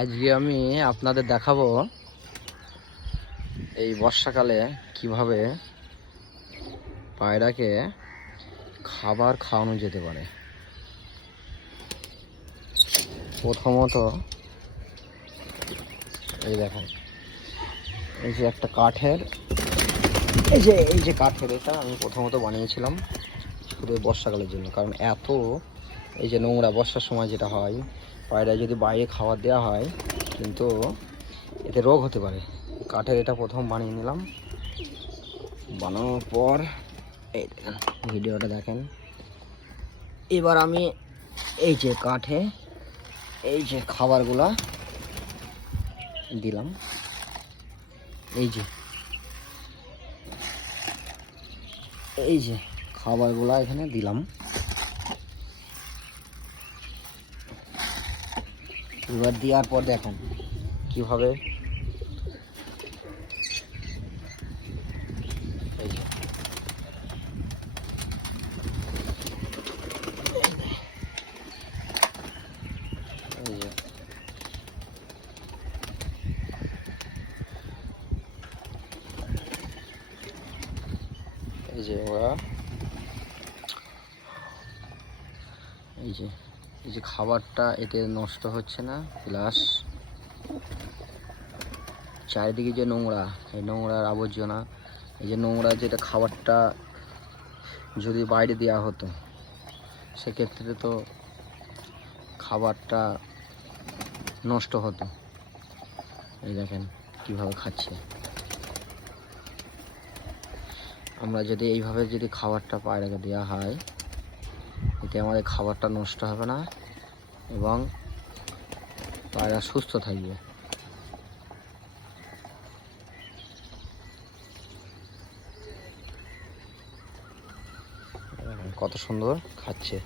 আজকে আমি আপনাদের দেখাবো এই বর্ষাকালে কিভাবে পায়রাকে খাবার খাওয়ানো যেতে পারে। প্রথমত এই দেখেন, এই যে একটা কাঠের এই যে কাঠের এটা আমি প্রথমত বানিয়েছিলাম শুধু বর্ষাকালের জন্য। কারণ এত এই যে নোংরা বর্ষার সময় যেটা হয়, পায়রা যদি বাইরে খাবার দেওয়া হয় কিন্তু এতে রোগ হতে পারে। কাঠের এটা প্রথম বানিয়ে নিলাম। বানানোর পর এই দেখেন, ভিডিওটা দেখেন। এবার আমি এই যে কাঠে এই যে খাবারগুলা দিলাম, এই যে খাবারগুলা এখানে দিলাম। এবার দেওয়ার পর দেখেন কিভাবে এই যে ওরা এই যে খাবারটা এতে নষ্ট হচ্ছে না, প্লাস চারিদিকে যে নোংরা, এই নোংরার আবর্জনা, এই যে নোংরা যেটা খাবারটা যদি বাইরে দেওয়া হতো সেক্ষেত্রে তো খাবারটা নষ্ট হতো। এই দেখেন কিভাবে খাচ্ছে। আমরা যদি এইভাবে যদি খাবারটা পায়রাকে দেওয়া হয়, এতে আমাদের খাবারটা নষ্ট হবে না এবং পায়রা সুস্থ থাকবে। কত সুন্দর খাচ্ছে।